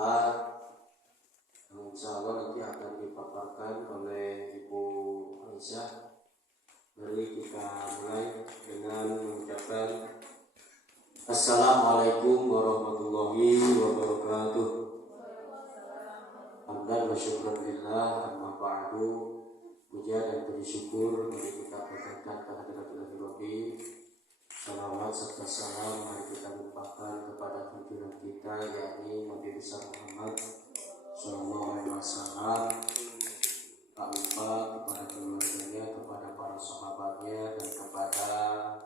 4 yang insya Allah nanti akan dipaparkan oleh Ibu Aisyah. Mari kita mulai dengan mengucapkan Assalamualaikum warahmatullahi wabarakatuh. Hamdan wa syukran lillah, amma ba'du. Puja dan puji syukur mari kita panjatkan kehadirat Rabbi. Salawat serta salam mari kita limpahkan kepada junjungan kita, yakni Nabi besar Muhammad Sallallahu Alaihi Wasallam. Tak lupa kepada keluarganya, kepada para sahabatnya, dan kepada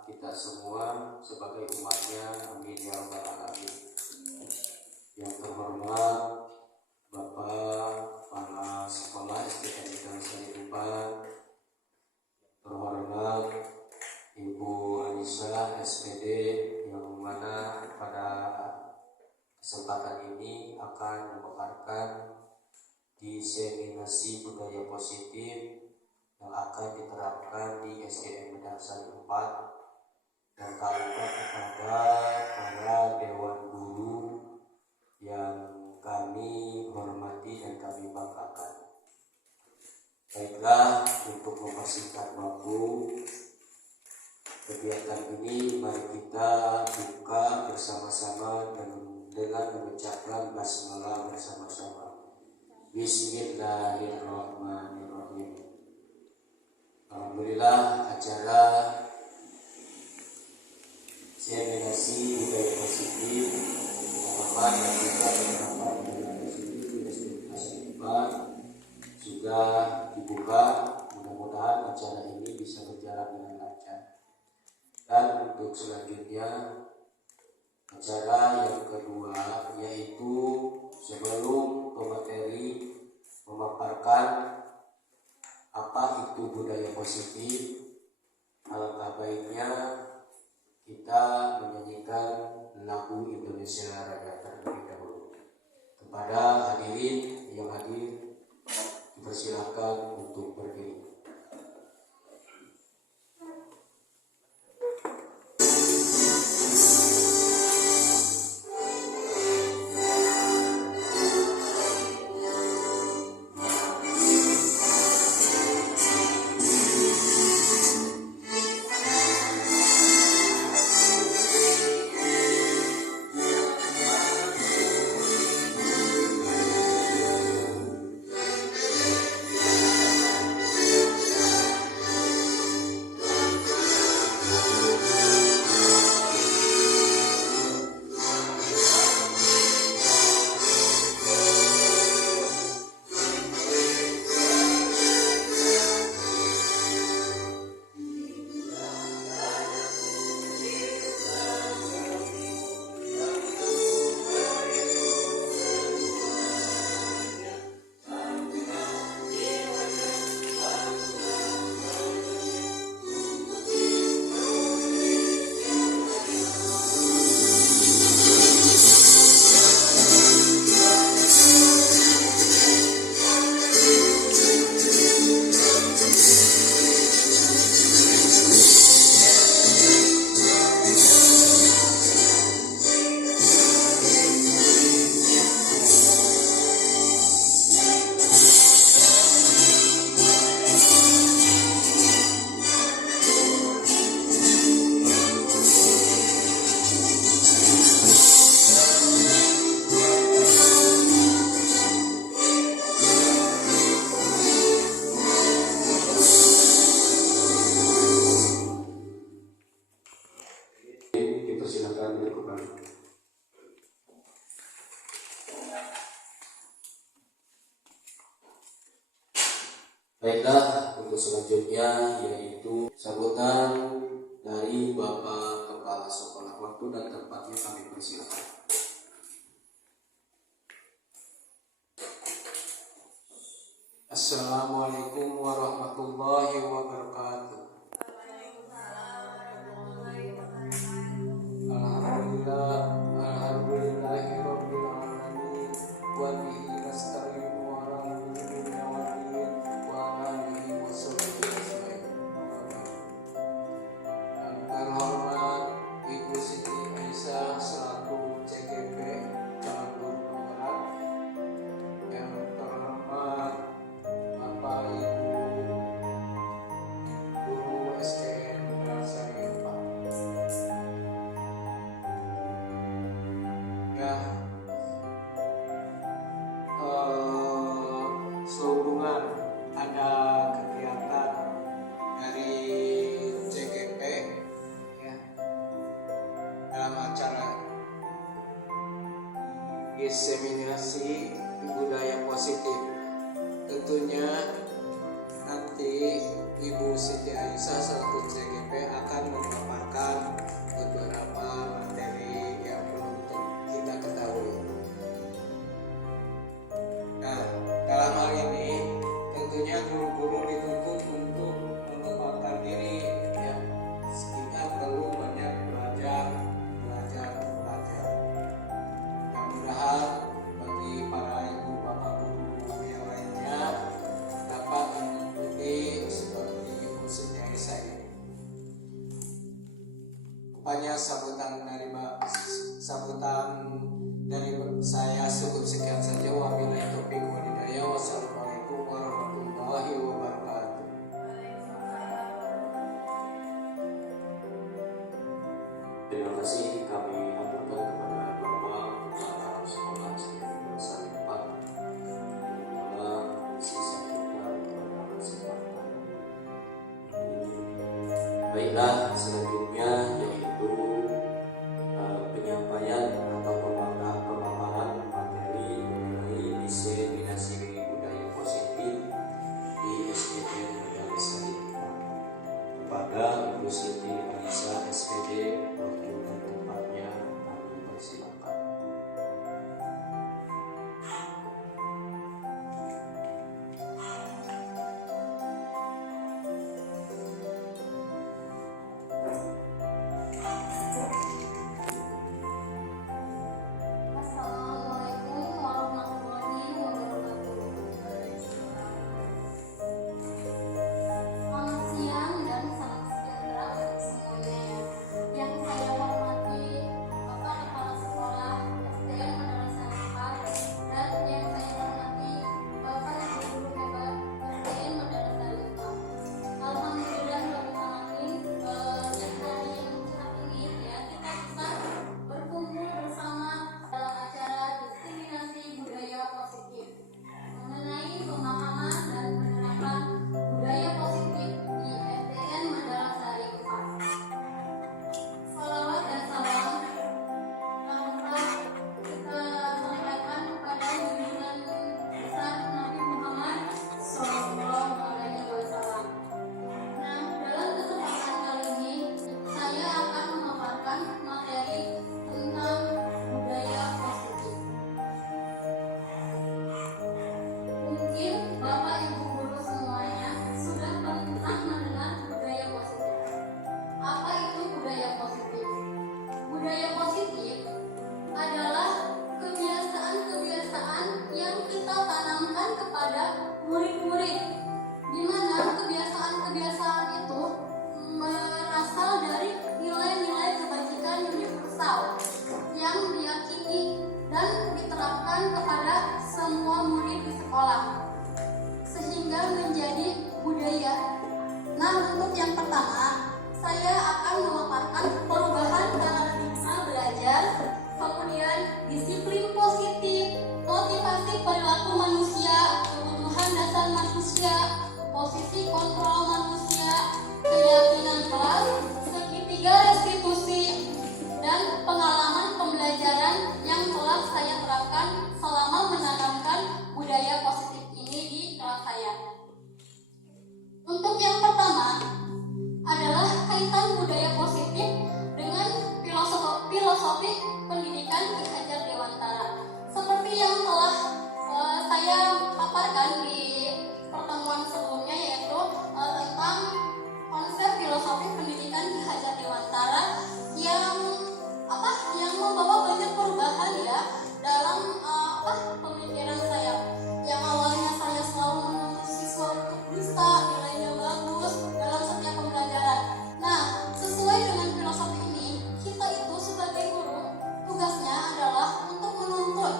kita semua sebagai umatnya. Amin ya rabbal alamin. Yang terhormat Bapak Kepala Sekolah SDN Negeri Saripan, terhormat Ibu Aisyah SPD, yang mana pada kesempatan ini akan memaparkan diseminasi budaya positif yang akan diterapkan di SDN Negeri Saripan 4, dan kalimat kepada para dewan guru yang kami hormati dan kami banggakan. Baiklah, untuk mempersingkat waktu kegiatan ini, mari kita buka bersama-sama dengan mengucapkan basmalah bersama-sama. Bismillahirrahmanirrahim. Alhamdulillah, acara seminasi budaya positif pengalaman yang kita terdapat di sini sudah dibuka. Mudah-mudahan acara ini bisa berjalan dengan lancar. Dan untuk selanjutnya, acara yang kedua, yaitu sebelum pemateri memaparkan apa itu budaya positif, alangkah baiknya kita menyanyikan lagu Indonesia Raya terlebih dahulu. Kepada hadirin yang hadir, dipersilakan untuk berdiri. Baiklah, untuk selanjutnya yaitu sambutan dari Bapak Kepala Sekolah. Waktu dan tempatnya kami persilakan. Assalamualaikum warahmatullahi wabarakatuh. Alhamdulillah, alhamdulillahirabbil alamin, wa bihi nasta'in wa ala dunya waddin wa alihi washabbihi ajmain. Terhormat Ibu Siti Aisyah selaku CGP Calon Guru Penggerak saya cukup sekian saja. Wabillahi taufiq wal hidayah. Wassalamualaikum warahmatullahi wabarakatuh. Terima kasih kami aturkan kepada Bapak Kepala Sekolah SDN Dasar 4 yang telah mengisi sambutan pada kesempatan ini. Baiklah, selanjutnya yaitu penyampaian atau pemaparan materi mengenai diseminasi budaya positif di SDN Dasar 4 kepada Ibu Siti Alisa SPD. Waktu dan tempatnya kami persilakan. Assalamualaikum warahmatullahi wabarakatuh. Selamat siang dan salam sejahtera untuk semuanya ya. Yang saya hormati Bapak Kepala Sekolah SDN Madrasah 4 dan yang saya hormati Bapak Ibu Guru hebat SDN Madrasah 5. Alhamdulillahirabbil alamin, yang hari yang cerah ini ya kita bisa berkumpul bersama dalam acara diseminasi budaya positif mengenai pemahaman dan penerapan budaya positif di SDN Madrasah 4. Salawat dan salam telah kita sampaikan kepada junjungan besar Nabi Muhammad Sallallahu Alaihi Wasallam. Nah, dalam kesempatan kali ini saya akan memaparkan materi tentang budaya positif. Mungkin Bapak Ibu guru semuanya sudah pernah mendengar budaya positif. Apa itu budaya positif? Budaya positif adalah kebiasaan-kebiasaan yang kita tanamkan kepada murid-murid, di mana kebiasaan-kebiasaan itu berasal dari nilai-nilai kebajikan universal yang diyakini dan diterapkan kepada semua murid di sekolah sehingga menjadi budaya. Nah, untuk yang pertama, saya akan memaparkan perubahan paradigma belajar, kemudian disiplin positif, motivasi perilaku manusia, kebutuhan dasar manusia, posisi kontrol manusia, keyakinan kelas, segitiga restitusi, dan pengalaman pembelajaran yang telah saya terapkan selama menanamkan budaya positif ini di kelas saya. Untuk yang pertama adalah kaitan budaya positif dengan filosofi pendidikan Ki Hajar Dewantara. Seperti yang telah saya paparkan di pertemuan sebelumnya, yaitu tentang konsep filosofi pendidikan Ki Hajar Dewantara yang membawa banyak perubahan ya dalam pemikiran saya. Yang awalnya saya selalu menuntut siswa untuk bisa nilainya bagus dalam setiap pembelajaran. Nah, sesuai dengan filosofi ini, kita itu sebagai guru tugasnya adalah untuk menuntut,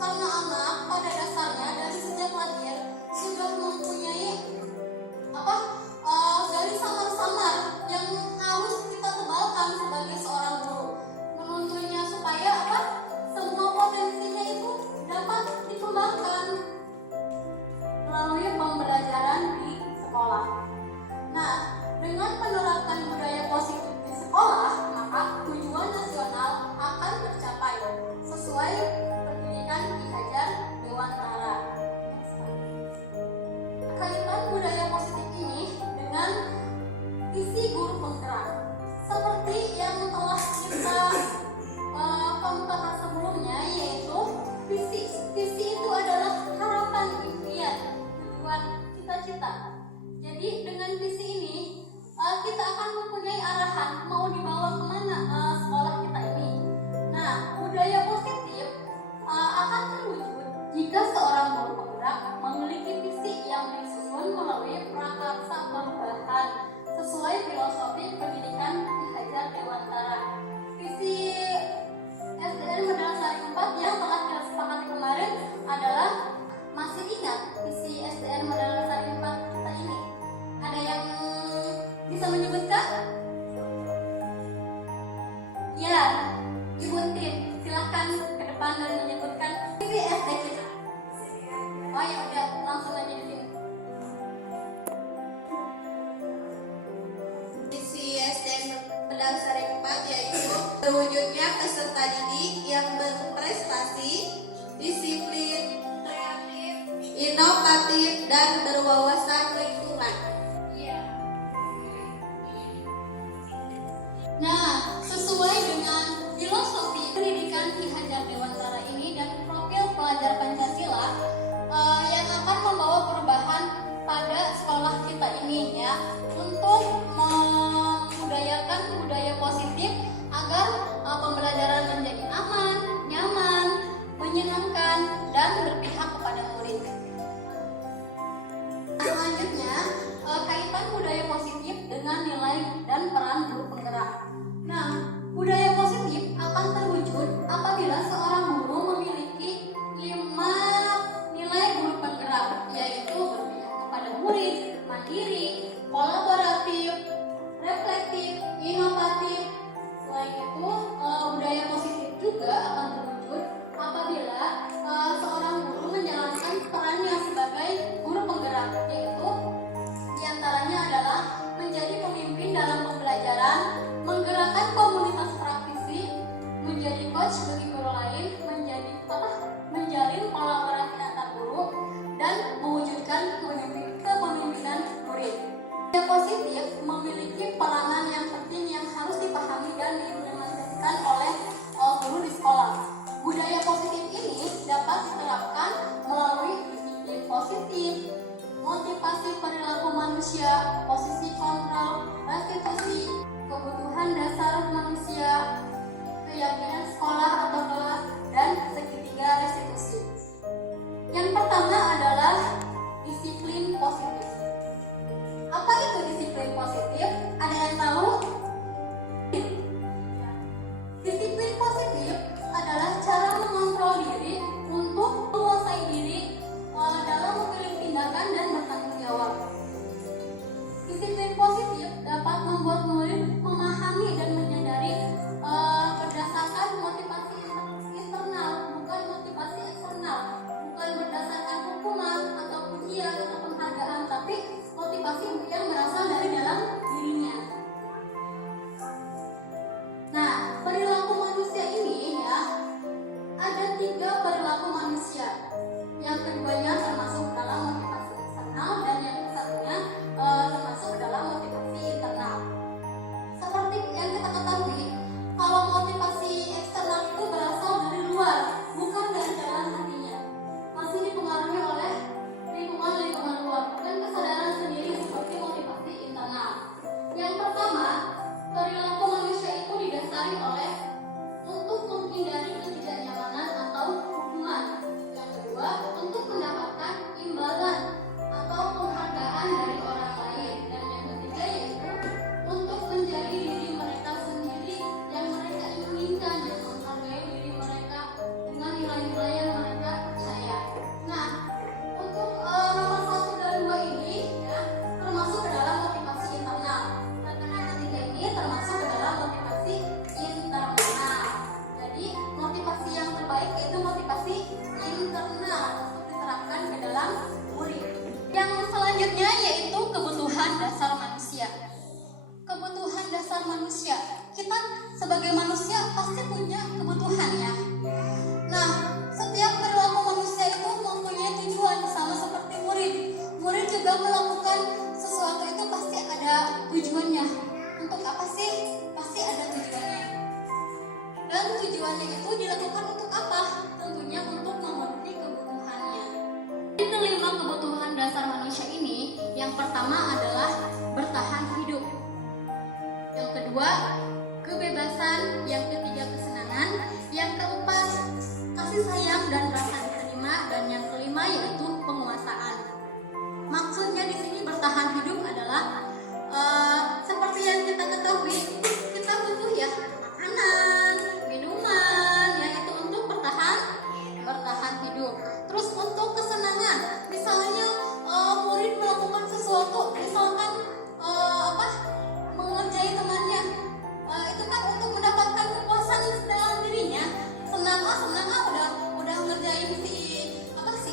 karena anak pada dasarnya dari sejak lahir sudah mempunyai dari samar-samar yang harus kita tebalkan sebagai seorang guru, menuntunnya supaya semua potensinya itu dapat dikembangkan melalui pembelajaran di sekolah. Nah, dengan menerapkan budaya positif di sekolah, maka tujuan nasional akan tercapai sesuai pendidikan Ki Hajar Dewantara. Kaitan budaya positif ini dengan visi guru penggerak, seperti yang telah kita bahas sebelumnya, yaitu visi itu adalah harapan, impian, tujuan, cita-cita. Jadi dengan visi ini kita akan mempunyai arahan mau dibawa kemana sekolah kita ini. Nah, budaya positif akan terwujud jika seorang guru penggerak memiliki visi yang disusun melalui prakarsa perubahan sesuai filosofi pendidikan Ki Hajar Dewantara. visi SDN Medalasari 4 yang telah kita sepakati kemarin adalah, masih ingat visi SDN Medalasari 4 kita ini? Ada yang bisa menyebutkan? Ya, Ibu Tin, silahkan ke depan dan menyebutkan visi SD kita. Oh ya udah, langsung aja di sini. Visi SDN Medalasari 4 yaitu terwujudnya peserta didik yang berprestasi, disiplin, kreatif, inovatif, dan berwawasan lingkungan. Iya. Nah, sesuai dengan filosofi pendidikan Ki Hajar Dewantara ini dan profil pelajar Pancasila yang akan membawa perubahan pada sekolah kita ini ya, untuk memudayakan budaya positif agar pembelajaran menjadi aman, nyaman, menyenangkan, dan berpihak kepada murid. Selanjutnya, kaitan budaya positif dengan nilai dan peran guru penggerak. Nah, budaya positif akan terwujud apabila seorang guru memiliki 5 nilai guru penggerak, yaitu berpihak kepada murid, mandiri, kolaboratif, reflektif, inovatif. Selain itu, budaya positif juga akan terwujud apabila seorang guru menjalankan perannya sebagai guru penggerak, yaitu diantaranya adalah menjadi pemimpin dalam pembelajaran, menggerakkan komunitas praktisi, menjadi coach bagi guru lain, menjalin kolaborasi antar guru, dan mewujudkan kepemimpinan murid. Budaya positif memiliki peranan yang penting yang harus dipahami dan diimplementasikan oleh guru di sekolah. Budaya positif ini dapat diterapkan melalui disiplin positif, motivasi perilaku manusia, posisi kontrol, restitusi, kebutuhan dasar manusia, keyakinan sekolah atau kelas, dan segitiga restitusi. Yang pertama adalah disiplin positif. Apa itu disiplin positif? Ada yang tahu? Disiplin positif adalah cara mengontrol diri untuk menguasai diri dalam memilih tindakan dan bertanggung jawab. Disiplin positif dapat membuat murid memahami dan menyadari berdasarkan motivasi internal, bukan motivasi eksternal, bukan berdasarkan hukuman atau pujian atau penghargaan, tapi motivasi yang berasal dari dalam dirinya. Nah, perilaku manusia ini ya, ada 3 perilaku manusia. Yang keduanya termasuk dalam motivasi eksternal dan yang satunya termasuk dalam motivasi internal. Seperti yang kita ketahui, kalau motivasi eksternal itu berasal dari luar, bukan dari dalam hatinya. Masih dipengaruhi oleh lingkungan luar dan kesadaran sendiri seperti motivasi internal. Yang pertama, perilaku manusia itu didasari oleh untuk menghindari ketidaknyamanan atau hukuman. Yang kedua, untuk mendapatkan imbalan atau penghargaan dari orang lain. Dan yang ketiga yaitu untuk menjadi diri mereka sendiri yang mereka inginkan dan menghargai diri mereka dengan nilai-nilai yang mereka percaya. Nah, untuk nomor 1 dan 2 ini ya, termasuk ke dalam motivasi internal. Dan yang ketiga ini termasuk ke dalam motivasi internal. Jadi motivasi yang terbaik yaitu motivasi internal untuk diterapkan ke dalam murid. Yang selanjutnya yaitu kebutuhan dasar manusia. Kebutuhan dasar manusia. Kita sebagai manusia pasti punya kebutuhan ya. Nah, setiap perilaku manusia itu mempunyai tujuan, sama seperti murid. Murid juga melakukan sesuatu itu pasti ada tujuannya. Untuk apa sih? Pasti ada tujuannya. Dan tujuannya itu dilakukan untuk apa? Tentunya untuk memenuhi kebutuhannya. Dari kelima kebutuhan dasar manusia ini, yang pertama adalah bertahan hidup. Yang kedua, kebebasan. Yang ketiga, kesenangan. Yang keempat, kasih sayang dan rasa diterima. Dan yang kelima yaitu penguasaan. Maksudnya di sini bertahan hidup adalah seperti yang kita ketahui, kita butuh ya makanan, sesuatu, misalkan mengerjai temannya, itu kan untuk mendapatkan kepuasan dalam dirinya. Senang udah ngerjain si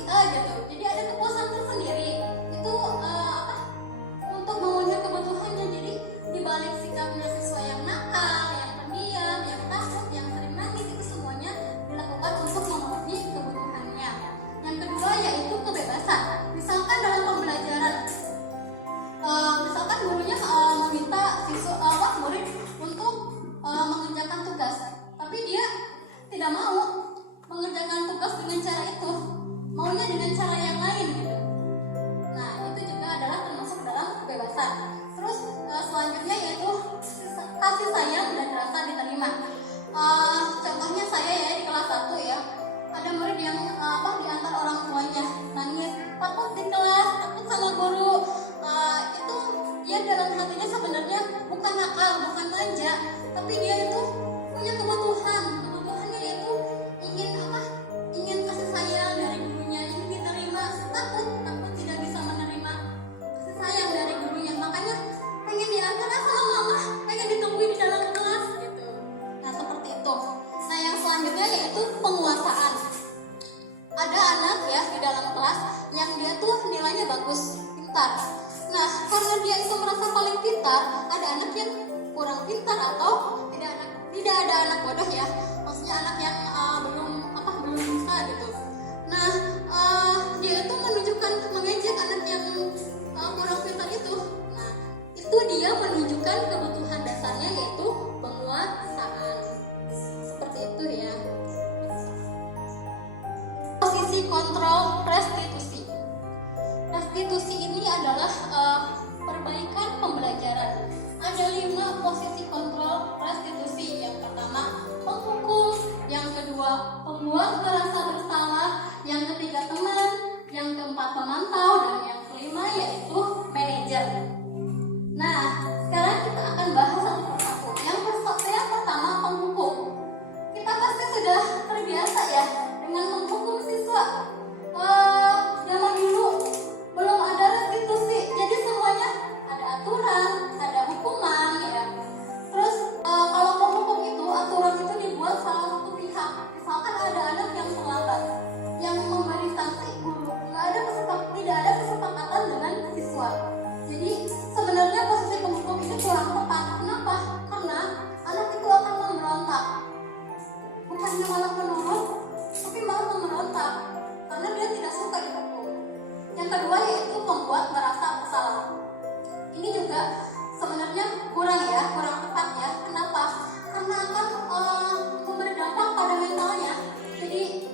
A gitu, jadi ada kepuasan tersendiri. Itu untuk memenuhi kebutuhannya. Jadi dibalik sikapnya siswa yang nakal, yang pendiam, yang takut, yang sering nangis, itu semuanya dilakukan untuk memenuhi kebutuhannya. Yang kedua yaitu kebebasan. Misalkan dalam pembelajaran, misalkan gurunya meminta murid untuk mengerjakan tugas, tapi dia tidak mau mengerjakan tugas dengan cara itu, maunya dengan cara yang lain gitu. Nah, itu juga adalah termasuk dalam kebebasan. Terus selanjutnya yaitu kasih sayang dan rasa diterima. Contohnya saya ya di kelas 1 ya, ada murid yang diantar orang tuanya nangis, takut di kelas, takut sama guru. Itu dia dalam hatinya sebenarnya bukan nakal, bukan manja, tapi dia itu punya kebutuhannya yaitu ingin kasih sayang dari gurunya, ingin diterima, takut tidak bisa menerima kasih sayang dari gurunya, makanya pengen diantar sama mama, pengen ditungguin di dalam kelas gitu. Nah, seperti itu. Nah, yang selanjutnya yaitu penguasaan. Ada anak ya di dalam kelas yang dia tuh nilainya bagus, pintar. Nah, karena dia itu merasa paling pintar, ada anak yang kurang pintar atau tidak ada anak bodoh ya, maksudnya anak yang belum bisa gitu. Nah, dia itu mengejek anak yang kurang pintar itu. Nah, itu dia menunjukkan kebutuhan dasarnya yaitu penguasaan. Seperti itu ya. Posisi kontrol restitusi. Restitusi ini adalah perbaikan pembelajaran. Ada 5 posisi kontrol restitusi. Yang pertama, penghukum. Yang kedua, pembuat merasa bersalah. Yang ketiga, teman. Yang keempat, pemantau. Dan yang kelima yaitu manajer. Nah, sekarang kita akan bahas satu persatu. Yang pertama, penghukum. Kita pasti sudah terbiasa ya dengan menghukum siswa. Zaman dulu belum ada restitusi, jadi semuanya ada aturan, ada hukuman ya. Terus kalau penghukum itu, aturan itu dibuat salah satu pihak. Misalkan ada anak yang terlambat, yang memberi sanksi guru, tidak ada kesepakatan dengan siswa. Jadi sebenarnya posisi penghukum itu kurang tepat. Kenapa? Karena anak itu akan memberontak, bukannya malah menurut, tapi malah memberontak karena dia tidak suka dihukum. Yang kedua yaitu membuat merasa bersalah. Ini juga sebenarnya kurang tepat ya. Kenapa? Karena akan memberi dampak pada mentalnya. Jadi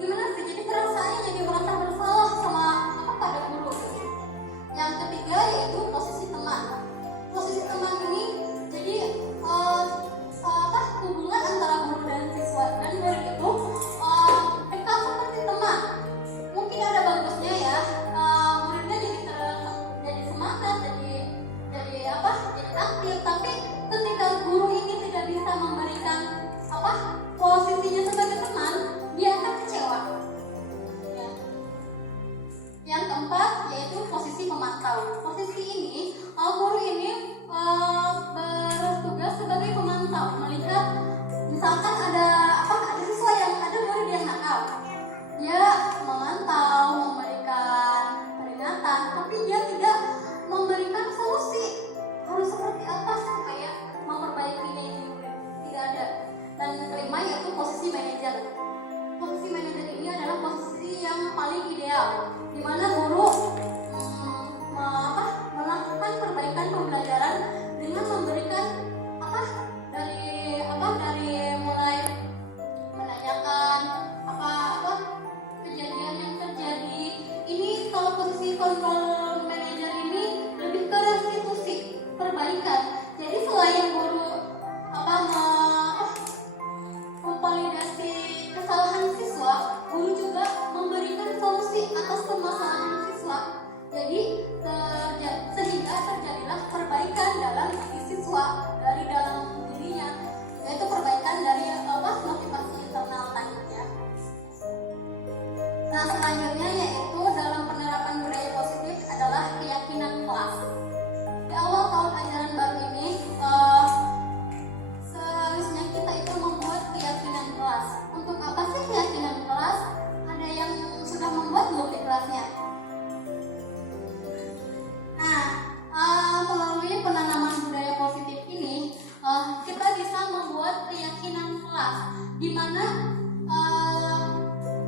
gimana sih? Jadi perasaannya jadi merasa bersalah sama pada guru. Yang ketiga yaitu posisi teman. Posisi teman ini jadi hubungan antara guru dan siswa dan murid itu dekat seperti teman. Mungkin ada bagusnya ya, muridnya jadi semangat, jadi aktif. Tapi ketika guru ini tidak bisa memberikan posisinya sebagai teman, dia akan kecewa. Ya. Yang keempat yaitu posisi pemantau. Posisi ini guru ini bertugas sebagai pemantau, melihat misalkan ada siswa yang ada murid yang nakal, dia memantau, memberikan peringatan, tapi dia tidak memberikan solusi harus seperti apa supaya memperbaikinya ini murid, tidak ada. Dan yang kelima yaitu posisi manajer. Posisi manajer ini adalah posisi yang paling ideal, di mana guru melakukan perbaikan pembelajaran dengan memberikan dari mulai menanyakan kejadian yang terjadi. Ini kalau posisi kontrol manajer ini lebih ke restitusi, perbaikan. Jadi selain guru memvalidasi kesalahan siswa, guru juga memberikan solusi atas permasalahan kelasnya. Nah, melalui penanaman budaya positif ini, kita bisa membuat keyakinan kelas, di mana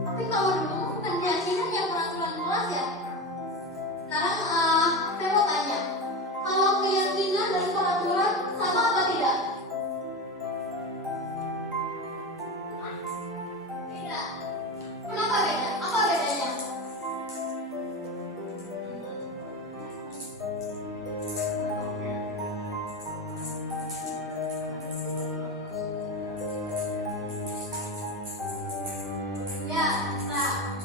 tapi kalau dulu bukan keyakinan yang peraturan kelas ya. Sekarang saya mau tanya, kalau keyakinan dan peraturan sama apa tidak? Tidak. Kenapa beda? Apa bedanya? Ya, nah,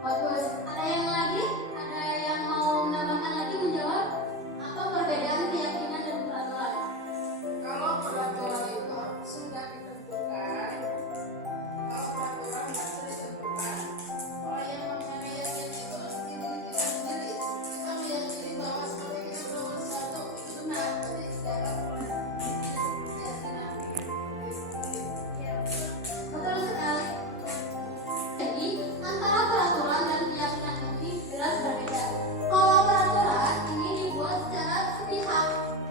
bagus. Ada yang lagi? Ada yang mau menambahkan lagi menjawab? Apa perbedaan keyakinan dan peraturan? Kalau peraturan itu sudah ditentukan, kalau peraturan nggak sudah ditentukan, kalau yang namanya keyakinan itu harus diri kita sendiri. Kita meyakini bahwa seperti kita melakukan sesuatu itu benar, jadi sedangkan keyakinan Betul sekali. Jadi, antara peraturan dan keyakinan ini jelas berbeda. Kalau peraturan ini dibuat secara sepihak,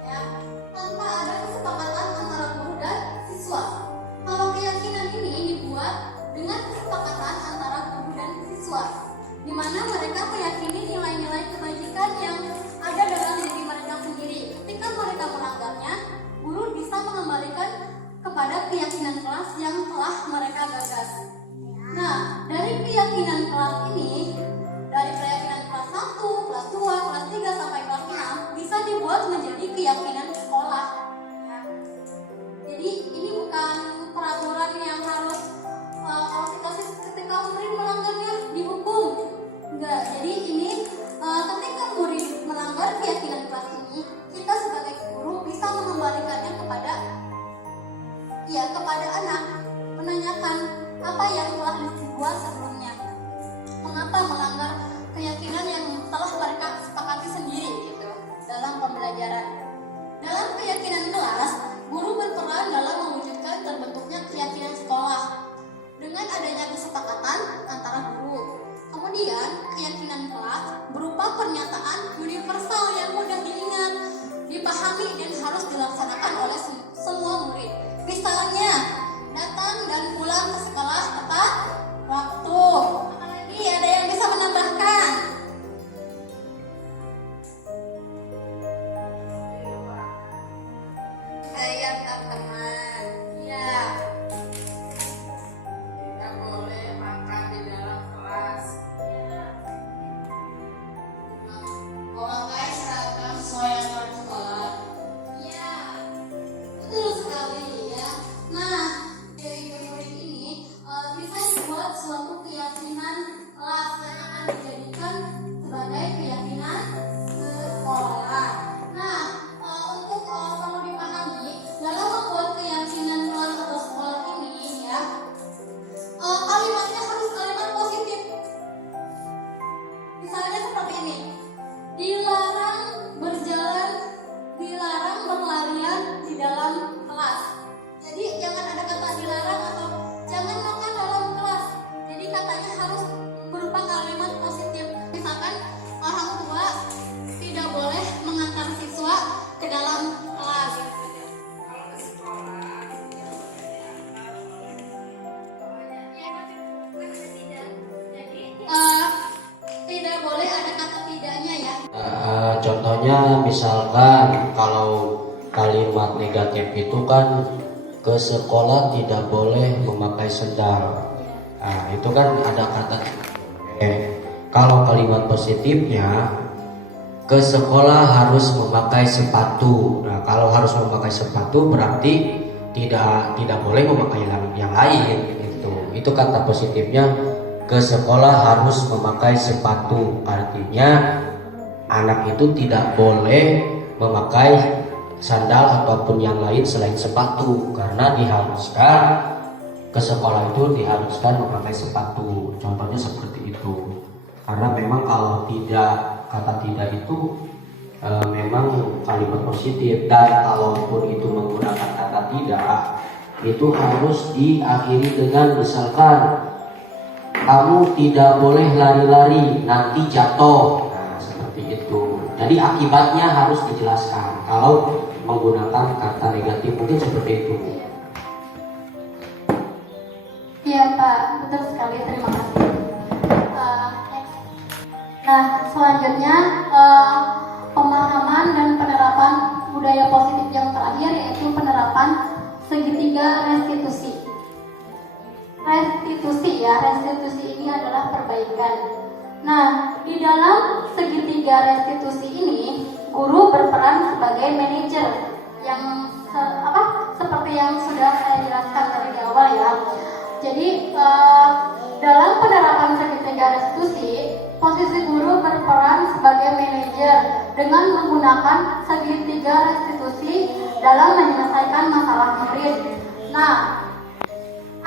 ya, tanpa ada kesepakatan antara guru dan siswa. Kalau keyakinan ini dibuat dengan kesepakatan antara guru dan siswa, di mana mereka meyakini nilai-nilai kebajikan yang ada dalam diri mereka sendiri. Ketika mereka melanggarnya, guru bisa mengembalikan kepada keyakinan kelas yang telah mereka gagas. Nah, dari keyakinan kelas ini, dari keyakinan kelas 1, kelas 2, kelas 3 sampai kelas 6 bisa dibuat menjadi keyakinan sekolah. Jadi ini bukan peraturan yang harus kalau ketika murid melanggarnya dihukum. Enggak. Jadi ini ketika murid melanggar keyakinan kelas ini, kita sebagai guru bisa mengembalikannya kepada anak, menanyakan apa yang telah dibuat sebelumnya, mengapa melanggar keyakinan yang telah mereka sepakati sendiri gitu dalam pembelajaran. Dalam keyakinan kelas, guru berperan dalam mewujudkan terbentuknya keyakinan sekolah dengan adanya kesepakatan antara guru. Kemudian keyakinan kelas berupa pernyataan universal yang mudah diingat, dipahami dan harus dilaksanakan oleh semua murid. Misalnya, datang dan pulang ke sekolah tepat waktu. Apalagi ada yang bisa menambahkan? Saya teman. Ya, tidak boleh makan di dalam kelas. Memakai seragam sesuai aturan sekolah. ya, betul sekali ya. Nah, dari murid ini bisa dibuat suatu keyakinan kelas yang akan dijadikan sebagai keyakinan sekolah. Nah, untuk perlu dipahami dalam membuat keyakinan kelas atau sekolah ini ya, kalimatnya harus kalimat positif. Misalnya seperti ini, dilarang berjalan, dilarang berlarian di dalam kelas. Jadi jangan ada kata dilarang atau jangan makan dalam kelas. Jadi katanya harus berupa kalimat positif. Misalkan orang tua tidak boleh mengantar siswa ke dalam kelas. Kalau ke sekolah tidak boleh diantar Tidak boleh ada kata tidaknya ya. Contohnya misalkan kalau kalimat negatif itu kan ke sekolah tidak boleh memakai sendal. Nah, itu kan ada kata kalau kalimat positifnya ke sekolah harus memakai sepatu. Nah, kalau harus memakai sepatu berarti tidak boleh memakai yang lain gitu. Itu kata positifnya, ke sekolah harus memakai sepatu. Artinya anak itu tidak boleh memakai sandal ataupun yang lain selain sepatu, karena diharuskan ke sekolah itu diharuskan memakai sepatu. Contohnya seperti itu. Karena memang kalau tidak, kata tidak itu memang kalimat positif, dan kalaupun itu menggunakan kata tidak, itu harus diakhiri dengan misalkan kamu tidak boleh lari-lari, nanti jatuh. Nah, seperti itu. Jadi akibatnya harus dijelaskan kalau menggunakan kata negatif, mungkin seperti itu. Iya Pak, betul sekali, terima kasih. Nah, selanjutnya pemahaman dan penerapan budaya positif yang terakhir yaitu penerapan segitiga restitusi. Restitusi ini adalah perbaikan. Nah, di dalam segitiga restitusi ini, guru berperan sebagai manajer yang seperti yang sudah saya jelaskan dari awal ya. Jadi dalam penerapan segitiga restitusi, posisi guru berperan sebagai manajer dengan menggunakan segitiga restitusi dalam menyelesaikan masalah murid. Nah,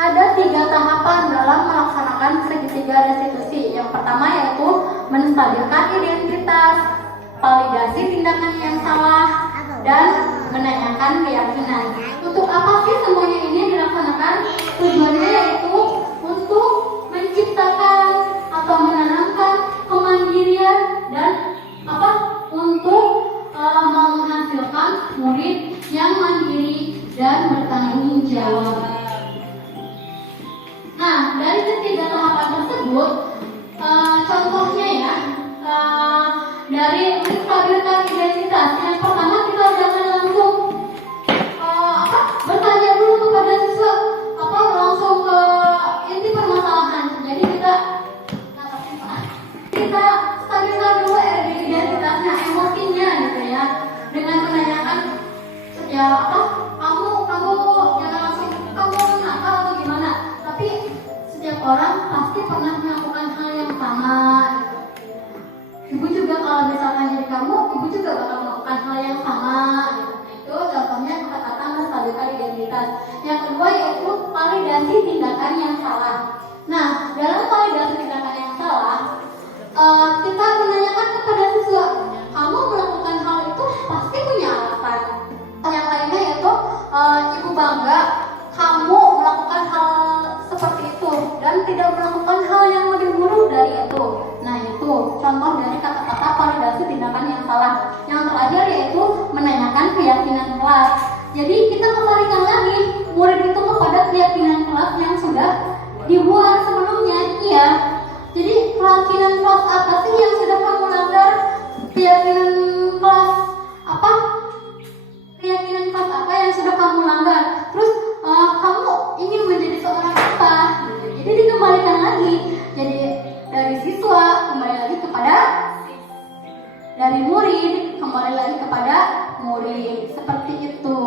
ada 3 tahapan dalam melaksanakan segitiga restitusi. Yang pertama yaitu menstabilkan identitas, validasi tindakan yang salah, dan menanyakan keyakinan. Untuk apa sih semuanya ini dilaksanakan? Tujuannya yaitu untuk menciptakan atau menanamkan kemandirian dan untuk menghasilkan murid yang mandiri dan bertanggung jawab. Nah, dari ketiga tahapan tersebut, contohnya ya, dari menstabilkan identitas. Yang pertama, kita jangan langsung bertanya dulu kepada siswa, langsung ke inti permasalahan. Jadi kita stabilkan dulu identitasnya, emosinya gitu ya, dengan menanyakan ya kamu jangan langsung kamu nakal atau gimana, tapi setiap orang pasti pernah melakukan hal yang sama. Ibu juga kalau misalkan jadi kamu, ibu juga bakal melakukan hal yang sama gitu. Itu contohnya kata-kata menstabilkan identitas. Yang kedua yaitu validasi tindakan yang salah. Nah, dalam validasi tindakan yang salah, kita menanyakan kepada siswa, kamu melakukan hal itu pasti punya alasan. Yang lainnya yaitu ibu bangga kamu melakukan hal seperti itu dan tidak melakukan hal yang lebih buruk dari itu. Nah, itu contoh dari kata-kata validasi tindakan yang salah. Yang terakhir yaitu menanyakan keyakinan kelas. Jadi kita kembalikan lagi murid itu kepada keyakinan kelas yang sudah dibuat sebelumnya. Iya. Jadi keyakinan kelas apa sih yang sudah kamu langgar? Keyakinan kelas apa? Keyakinan kelas apa yang sudah kamu langgar? Terus kamu ingin menjadi seorang apa? Jadi dikembalikan lagi. Jadi dari siswa kembali lagi kepada, dari murid kembali lagi kepada murid, seperti itu.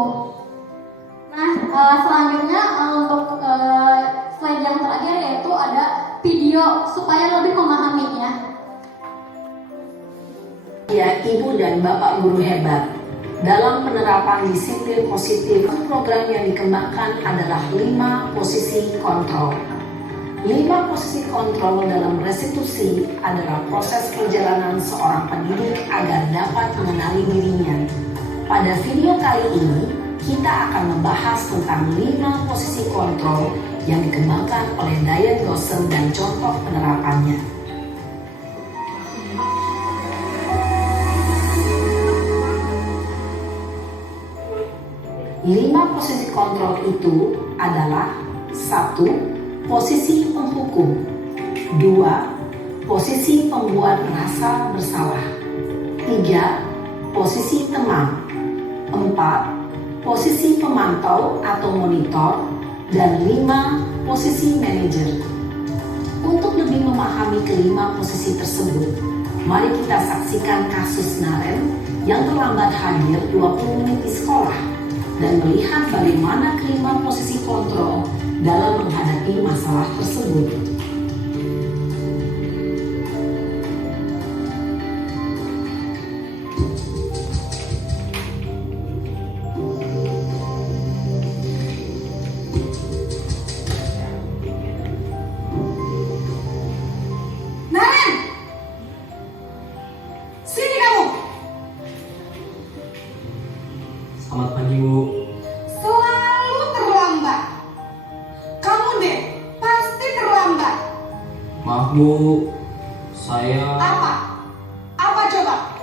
Nah, selanjutnya untuk slide yang terakhir yaitu ada video supaya lebih memahami ya. Ya, Ibu dan Bapak guru hebat. Dalam penerapan disiplin positif, program yang dikembangkan adalah 5 posisi kontrol. 5 posisi kontrol dalam restitusi adalah proses perjalanan seorang pendidik agar dapat mengenali dirinya. Pada video kali ini, kita akan membahas tentang 5 posisi kontrol yang dikembangkan oleh Diane Dawson dan contoh penerapannya. 5 posisi kontrol itu adalah 1. Posisi penghukum, 2. Posisi pembuat merasa bersalah, 3. Posisi teman, 4. Posisi pemantau atau monitor, dan 5. Posisi manajer. Untuk lebih memahami kelima posisi tersebut, mari kita saksikan kasus Naren yang terlambat hadir 20 menit di sekolah dan melihat bagaimana kelima posisi kontrol dalam menghadapi masalah tersebut. Naren, sini kamu. Selamat pagi, Bu. Selalu terlambat. Kamu deh, pasti terlambat. Maaf Bu, saya Apa? Apa coba?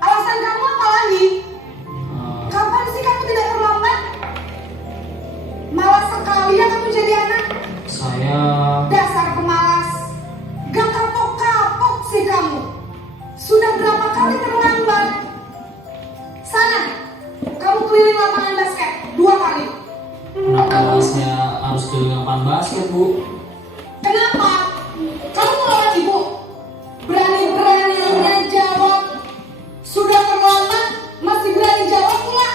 Alasan kamu apa lagi? Kapan sih kamu tidak terlambat? Malas sekali ya kamu jadi anak. saya Dasar pemalas. Gak kapok-kapok sih kamu. Sudah berapa kali terlambat? Sana, kamu keliling lapangan basket 2 kali. kenapa saya harus keliling lapangan basket Bu? Kenapa? Kamu melawan ibu. Berani-beraninya jawab. Sudah terlambat, masih berani jawab pula.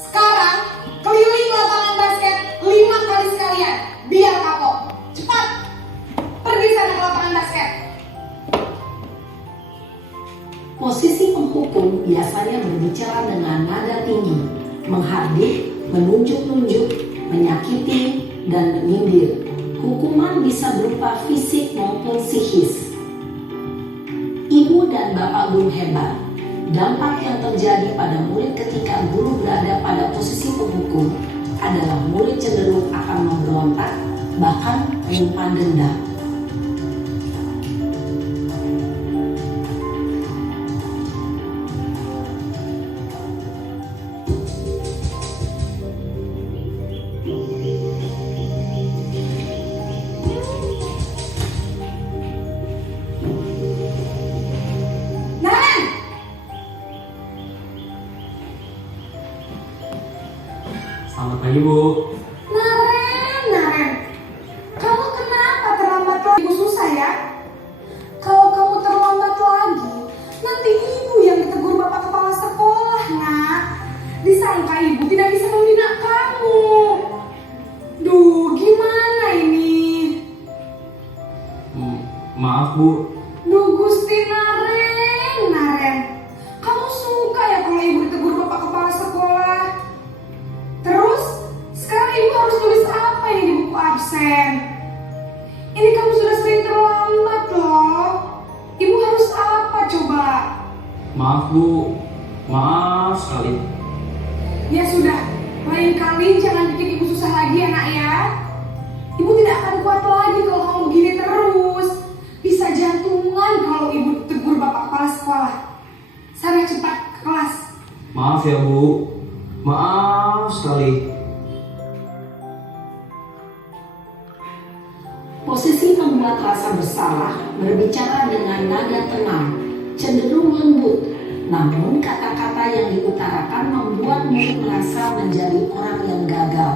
Sekarang, keliling lapangan basket 5 kali sekalian. Biar kapok. Cepat. Pergi sana ke lapangan basket. Posisi penghukum biasanya berbicara dengan nada tinggi, menghardik, menunjuk-nunjuk, menyakiti, dan menyindir. Hukuman bisa berupa fisik maupun psikis. Ibu dan bapak guru hebat. Dampak yang terjadi pada murid ketika guru berada pada posisi penghukum adalah murid cenderung akan memberontak, bahkan menyimpan dendam. Naren! Selamat pagi Bu. Naren. Kamu kenapa terlambat lagi? Ibu susah ya? Kalau kamu terlambat lagi, nanti ibu yang ditegur bapak kepala sekolah, nak. Disangka ibu tidak bisa membina kamu. Duh, gimana ini? Maaf Bu. Duh, Gusti Naren. Kamu suka ya kalau ibu ditegur bapak kepala sekolah? Terus, sekarang ibu harus tulis apa ini di buku absen? Ini kamu sudah sering terlambat loh. Ibu harus apa coba? Maaf Bu. Maaf sekali. Ya sudah, lain kali jangan bikin ibu susah lagi ya nak ya. Ibu tidak akan kuat lagi kalau kamu begini terus. Bisa jantungan kalau ibu tegur bapak kepala sekolah. Sana cepat ke kelas. Maaf ya Bu. Maaf sekali. Posisi membuat rasa bersalah berbicara dengan nada tenang, cenderung lembut, namun kata-kata yang diutarakan membuat murid merasa menjadi orang yang gagal,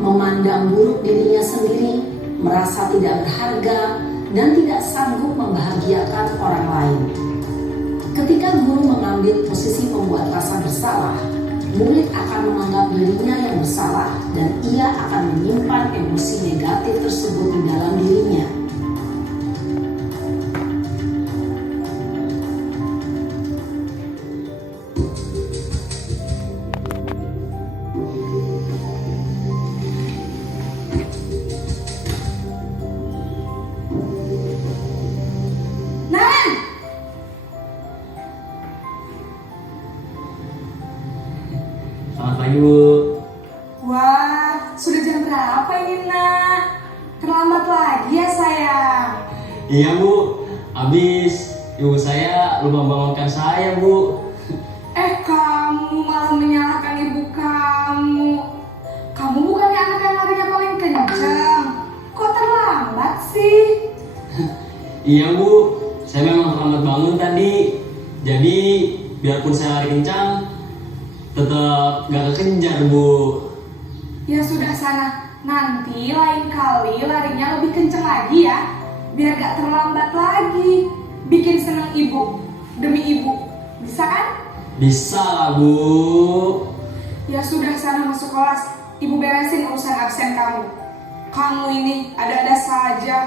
memandang buruk dirinya sendiri, merasa tidak berharga, dan tidak sanggup membahagiakan orang lain. Ketika guru mengambil posisi membuat rasa bersalah, murid akan menganggap dirinya yang bersalah dan ia akan menyimpan emosi negatif tersebut di dalam dirinya. Naren! Selamat pagi Bu. Wah, sudah jam berapa ini nak? Terlambat lagi ya sayang. Iya Bu. Habis ibu saya lupa bangunkan saya Bu. Kamu malah menyalahkan ibu kamu. Kamu bukannya anak yang larinya paling kencang. Kok terlambat sih? Iya Bu. Saya memang terlambat bangun tadi. Jadi biarpun saya lari kencang, tetap gak kekejar Bu. Ya sudah sana. Nanti lain kali larinya lebih kencang lagi ya. Biar gak terlambat lagi. Bikin senang ibu. Demi ibu. Bisa kan? Bisa lah Bu. Ya sudah sana masuk kelas. Ibu beresin urusan absen kamu. Kamu ini ada-ada saja.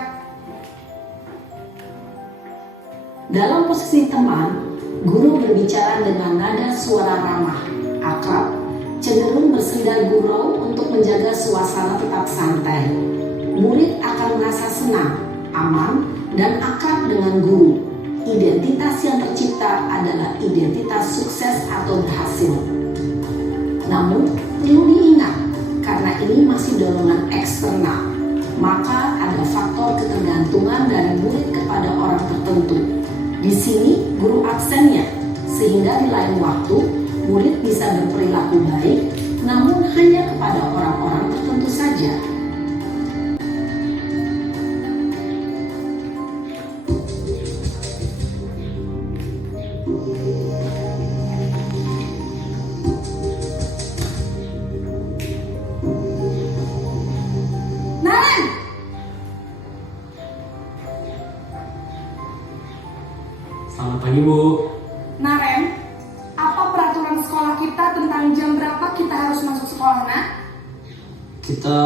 Dalam posisi teman, guru berbicara dengan nada suara ramah, akrab, cenderung bersenda gurau untuk menjaga suasana tetap santai. Murid akan merasa senang, aman, dan akrab dengan guru. Identitas yang tercipta adalah identitas sukses atau berhasil. Namun, perlu diingat, karena ini masih dorongan eksternal. maka ada faktor ketergantungan dari murid kepada orang tertentu. Di sini guru absennya, sehingga di lain waktu murid bisa berperilaku baik, namun hanya kepada orang-orang tertentu saja. Naren, Selamat pagi, Bu. Naren, apa peraturan sekolah kita tentang jam berapa kita harus masuk sekolah, nak? Kita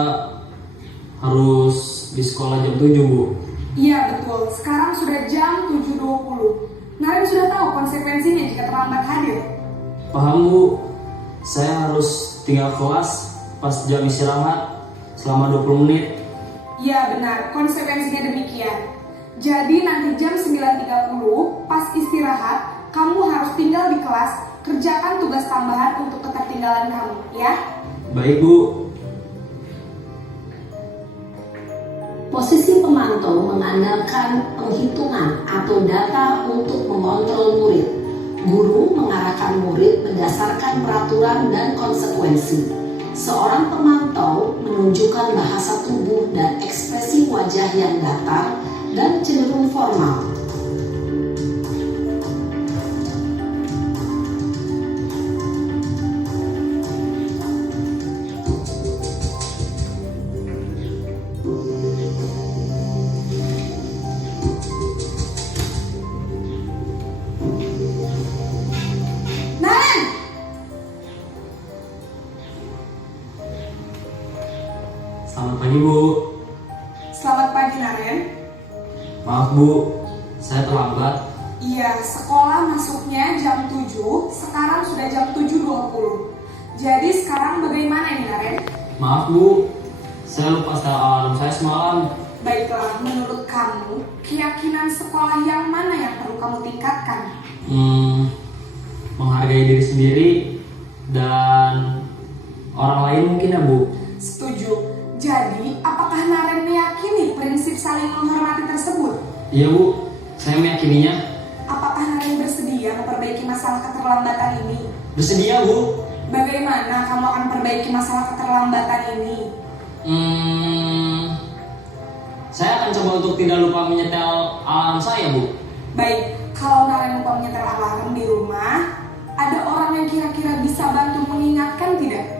harus di sekolah jam 7, Bu. Iya betul, sekarang sudah jam 7.20. Naren sudah tahu konsekuensinya jika terlambat hadir. Paham, Bu. Saya harus tinggal kelas pas jam istirahat selama 20 menit. Iya benar, konsekuensinya demikian. Jadi nanti jam 9.30 pas istirahat, kamu harus tinggal di kelas, kerjakan tugas tambahan untuk ketertinggalan kamu, ya? Baik, Bu. Posisi pemantau mengandalkan penghitungan atau data untuk mengontrol murid. Guru mengarahkan murid berdasarkan peraturan dan konsekuensi. Seorang pemantau menunjukkan bahasa tubuh dan ekspresi wajah yang datar dan cenderung formal. Naren! Selamat pagi, Bu. Selamat pagi, Naren. Maaf, Bu. Saya terlambat. Iya, sekolah masuknya jam 7, sekarang sudah jam 7.20. Jadi sekarang bagaimana ini, Naren? Maaf, Bu. Saya lupa setel alarm saya semalam. Baiklah, menurut kamu, keyakinan sekolah yang mana yang perlu kamu tingkatkan? Menghargai diri sendiri dan orang lain mungkin ya, Bu. Setuju. Jadi, apakah Naren meyakini prinsip saling menghormati tersebut? Iya, Bu. Saya meyakininya. Apakah Naren bersedia memperbaiki masalah keterlambatan ini? Bersedia, Bu. Bagaimana kamu akan perbaiki masalah keterlambatan ini? Saya akan coba untuk tidak lupa menyetel alarm saya, Bu. Baik, kalau Naren lupa menyetel alarm di rumah, ada orang yang kira-kira bisa bantu mengingatkan tidak?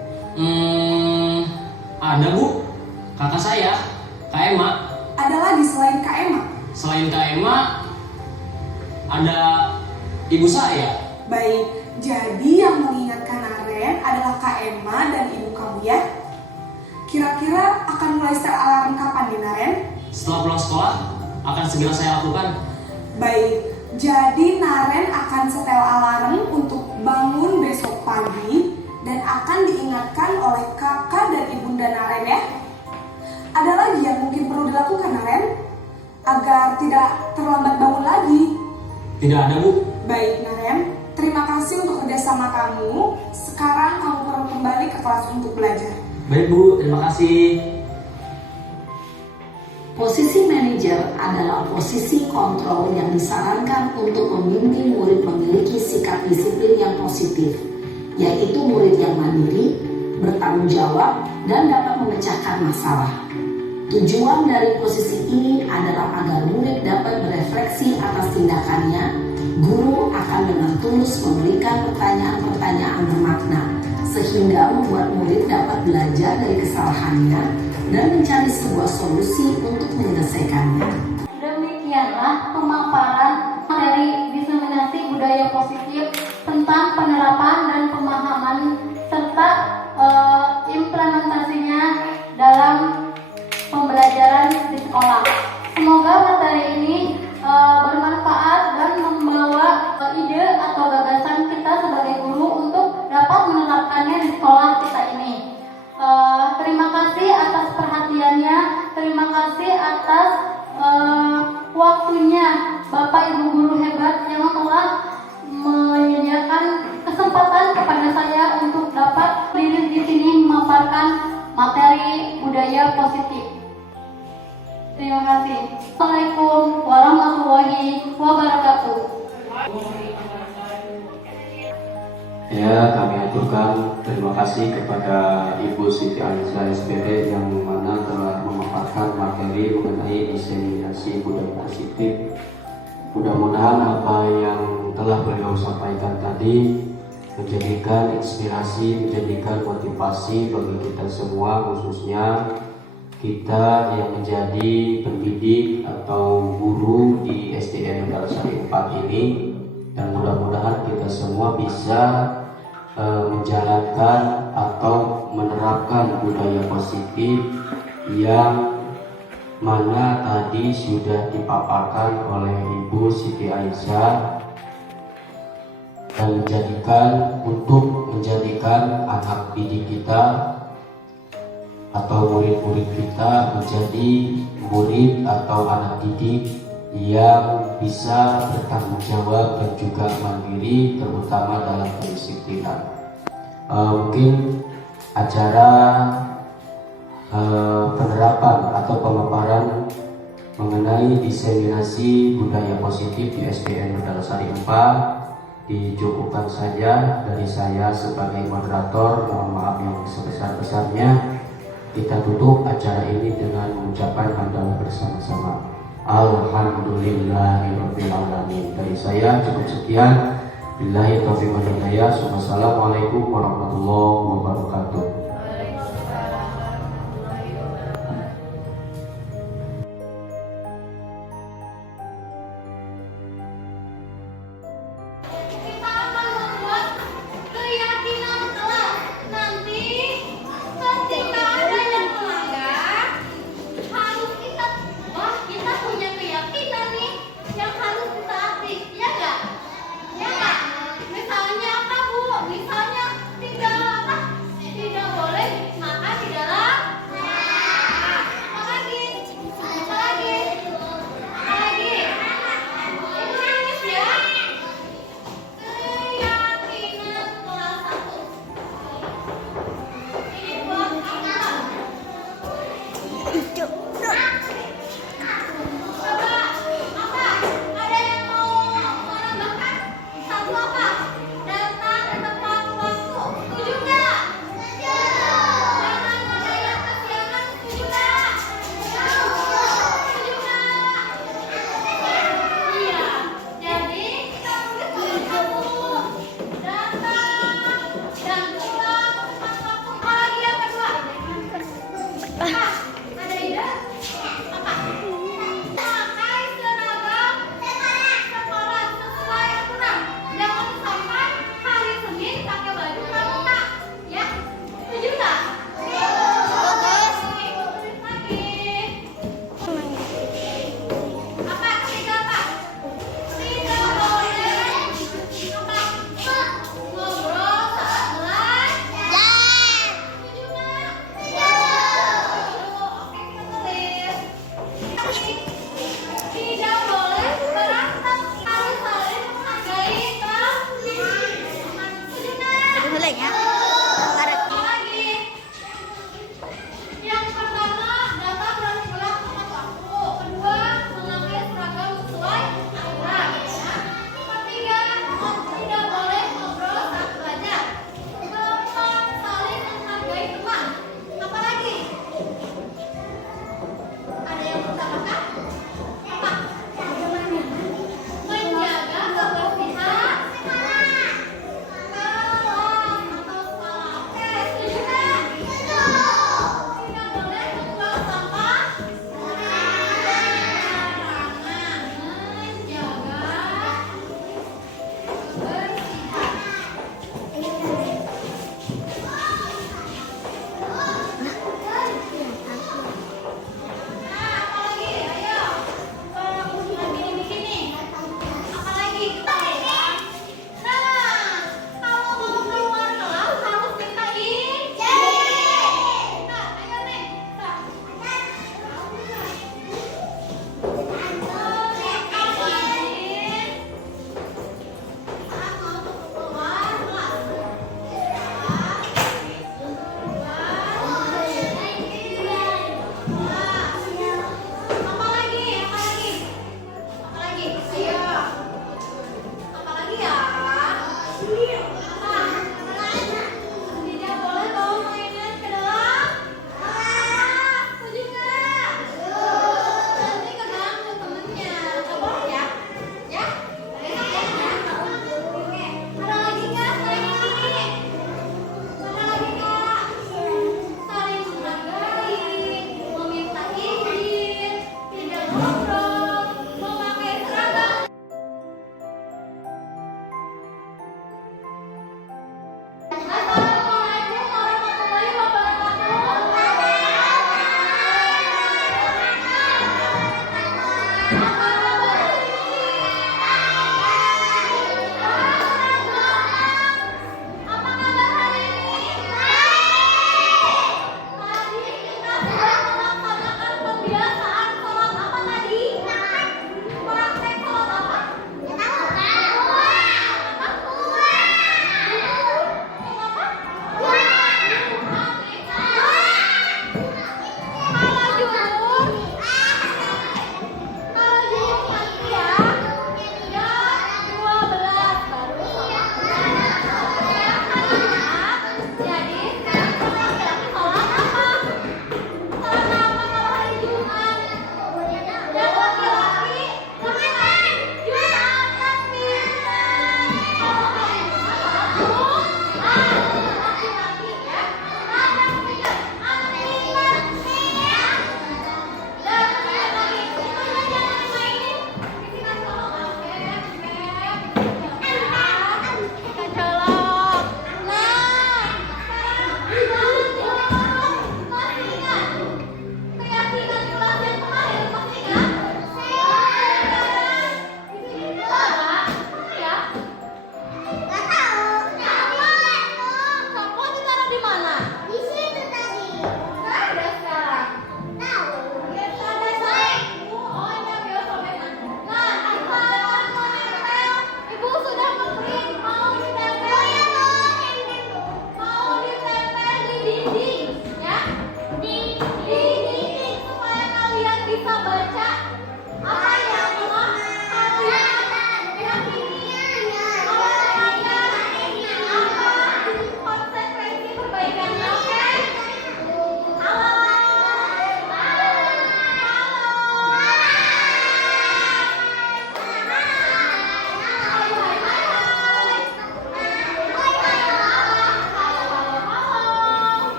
Ada, Bu. Kakak saya, Kak Emma. Ada lagi selain Kak Emma? Selain Kak Emma, ada ibu saya. Baik, jadi yang mengingatkan Naren adalah Kak Emma dan ibu kamu ya? Kira-kira akan mulai setel alarm kapan nih, Naren? Setelah pulang sekolah, akan segera saya lakukan. Baik, jadi Naren akan setel alarm untuk bangun besok pagi dan akan diingatkan oleh kakak dan ibunda Naren ya. Ada lagi yang mungkin perlu dilakukan, Naren, agar tidak terlambat bangun lagi? Tidak ada, Bu. Baik, Naren, terima kasih untuk kerjasama kamu. Sekarang kamu perlu kembali ke kelas untuk belajar. Baik, Bu. Terima kasih. Posisi manajer adalah posisi kontrol yang disarankan untuk membimbing murid memiliki sikap disiplin yang positif, yaitu murid yang mandiri, bertanggung jawab, dan dapat memecahkan masalah. Tujuan dari posisi ini adalah agar murid dapat berefleksi atas tindakannya. Guru akan dengan tulus memberikan pertanyaan-pertanyaan bermakna, sehingga membuat murid dapat belajar dari kesalahannya dan mencari sebuah solusi untuk menyelesaikannya. Demikianlah pemaparan materi diseminasi budaya positif tentang penerapan dan pemahaman serta implementasinya dalam pembelajaran di sekolah. Semoga materi ini bermanfaat dan membawa ide atau gagasan kita sebagai guru untuk dapat menerapkannya di sekolah kita ini. Terima kasih atas perhatiannya, terima kasih atas waktunya Bapak Ibu guru hebat yang telah menyediakan kesempatan kepada saya untuk dapat berdiri di sini memaparkan materi budaya positif. Terima kasih. Assalamualaikum warahmatullahi wabarakatuh. Ya, kami aturkan terima kasih kepada Ibu Siti Aisyah SPD yang mana telah memaparkan materi mengenai diseminasi budaya positif. Mudah-mudahan apa yang telah beliau sampaikan tadi menjadikan inspirasi, menjadikan motivasi bagi kita semua, khususnya kita yang menjadi pendidik atau guru di SDN Negara Sari 4 ini, dan mudah-mudahan kita semua bisa menjalankan atau menerapkan budaya positif yang mana tadi sudah dipaparkan oleh Ibu Siti Aisyah, dan menjadikan anak didik kita atau murid-murid kita menjadi murid atau anak didik yang bisa bertanggung jawab dan juga mandiri, terutama dalam kedisiplinan. Mungkin acara penerapan atau pemaparan mengenai diseminasi budaya positif di SDN Negara Sari 4 dicukupkan saja dari saya sebagai moderator. Mohon maaf yang sebesar-besarnya. Kita tutup acara ini dengan mengucapkan hamdalah bersama-sama. Alhamdulillahirabbil alamin. Dari saya cukup sekian. Billahi taufiq wal hidayah. Wassalamualaikum warahmatullahi wabarakatuh. Kita akan membuat keyakinan kelak nanti ketika ada yang melanggar, harus kita punya keyakinan nih yang harus ditaati, ya nggak? Ya nggak? Misalnya apa Bu? Misalnya tidak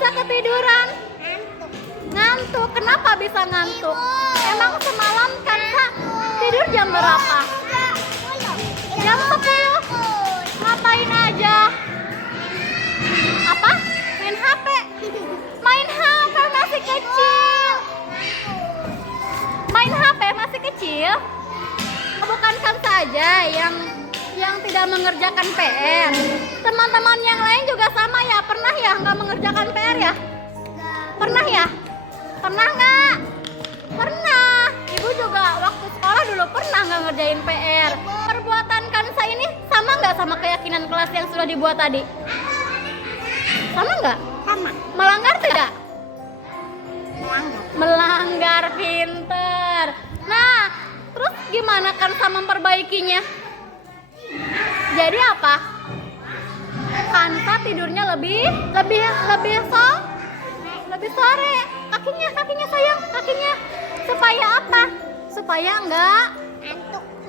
bisa ketiduran? Ngantuk. Kenapa bisa ngantuk? Emang semalam Kansa tidur jam berapa? Jam 10. Ngapain aja? Apa? Main HP? Main HP masih kecil. Main HP masih kecil? Bukan Kansa aja yang tidak mengerjakan PR. Teman-teman yang lain juga sama ya? Pernah ya nggak mengerjakan PR ya? Pernah ya? Pernah nggak? Pernah. Ibu juga waktu sekolah dulu pernah nggak ngerjain PR. Perbuatan Kansa ini sama nggak sama keyakinan kelas yang sudah dibuat tadi? Sama nggak? Sama. Melanggar tidak? Melanggar. Melanggar, pinter. Nah, terus gimana Kansa memperbaikinya? Jadi apa? Kansa tidurnya lebih sore. Kakinya sayang, kakinya. Supaya apa? Supaya nggak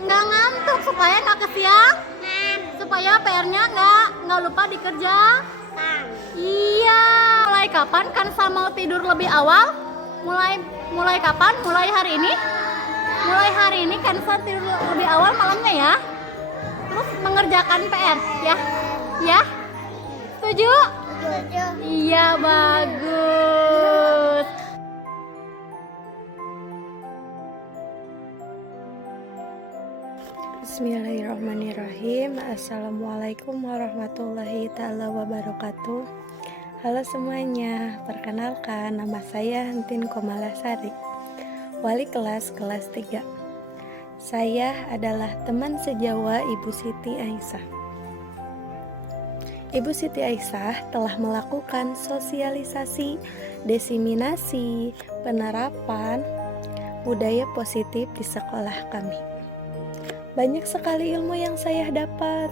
ngantuk, supaya nggak kesiangan, supaya PR-nya nggak lupa dikerjakan. Iya. Mulai kapan Kansa mau tidur lebih awal? Mulai kapan? Mulai hari ini? Mulai hari ini Kansa tidur lebih awal malamnya ya. Terus mengerjakan PR ya. Ya? Setuju? Iya, bagus. Bismillahirrahmanirrahim. Assalamualaikum warahmatullahi ta'ala wabarakatuh. Halo semuanya, perkenalkan nama saya Hentin Komalasari, wali kelas 3. Saya adalah teman sejawa Ibu Siti Aisyah. Ibu Siti Aisyah telah melakukan sosialisasi, diseminasi, penerapan budaya positif di sekolah kami. Banyak sekali ilmu yang saya dapat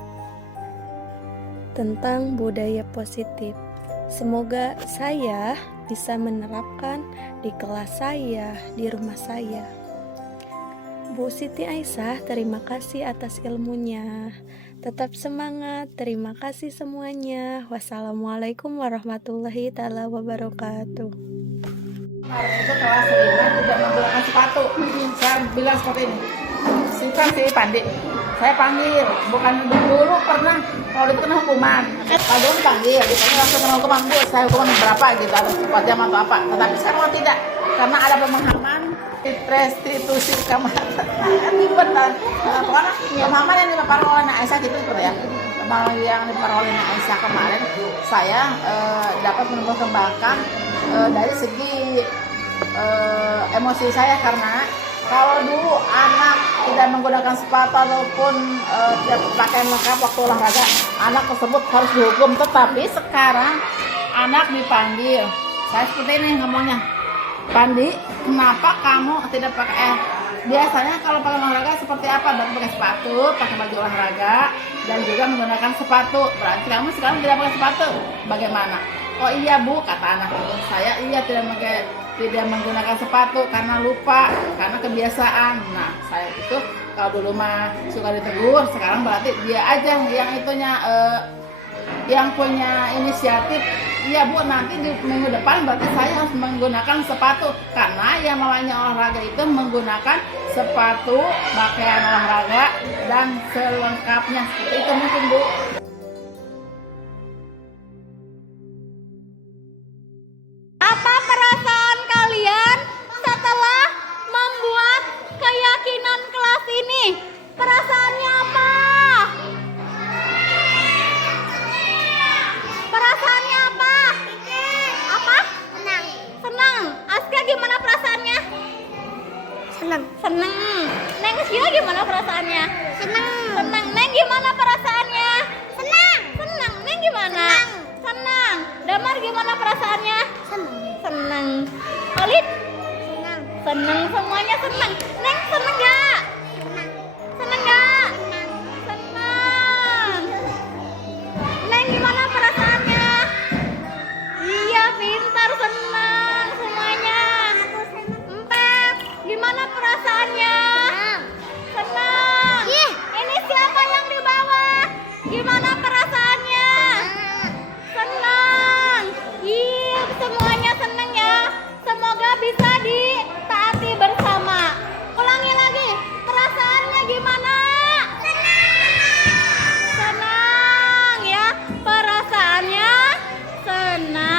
tentang budaya positif. Semoga saya bisa menerapkan di kelas saya, di rumah saya. Bu Siti Aisyah, terima kasih atas ilmunya. Tetap semangat, terima kasih semuanya. Wassalamualaikum warahmatullahi ta'ala wabarakatuh. Kemarin itu kelas 5 tidak menggunakan sepatu. Saya bilang seperti ini, si Pandi, saya panggil, bukan dulu pernah kalau itu kena hukuman. Kalau dulu panggil, ditanya langsung kena hukuman, Bu, saya hukuman berapa gitu, atau 4 jam atau apa. Tetapi sekarang tidak, karena ada pemahaman restitusi kamar. Ribet kan, pokoknya pemahaman yang dipaparkan oleh Aisyah gitu seperti ya. Yang dipaparkan oleh Aisyah kemarin, saya dapat mengembangkan dari segi emosi saya, karena kalau dulu anak tidak menggunakan sepatu ataupun tidak pakaian lengkap waktu olahraga, anak tersebut harus dihukum. Tetapi sekarang anak dipanggil, saya seperti ini ngomongnya, Pandi, kenapa kamu tidak pakai? Biasanya kalau pakai olahraga seperti apa? Baru pakai sepatu, pakai baju olahraga, dan juga menggunakan sepatu. Berarti kamu sekarang tidak pakai sepatu. Bagaimana? Oh iya Bu, kata anak itu. Saya iya tidak menggunakan sepatu karena lupa, karena kebiasaan. Nah, saya itu kalau dulu mah suka ditegur, sekarang berarti dia aja yang itunya yang punya inisiatif. Iya Bu, nanti di minggu depan berarti saya harus menggunakan sepatu, karena yang namanya olahraga itu menggunakan sepatu, pakaian olahraga dan selengkapnya. Itu mungkin Bu. Apa perasaan kalian setelah membuat keyakinan kelas ini? Perasaannya apa? Perasaannya apa? Apa? Senang. Senang. Aska gimana perasaannya? Senang. Senang. Neng Sila gimana perasaannya? Senang. Senang. Neng gimana perasaannya? Senang. Senang. Neng gimana? Senang. Senang. Damar gimana perasaannya? Senang. Senang. Olid? Senang. Senang, semuanya senang. Neng senang gak? Senang. Senang gak? Senang. Neng gimana perasaannya? Iya, pintar, senang semuanya. Empet, gimana perasaannya? Senang. Ini siapa yang di bawah? Gimana perasaannya? Senang. Iya, tenang.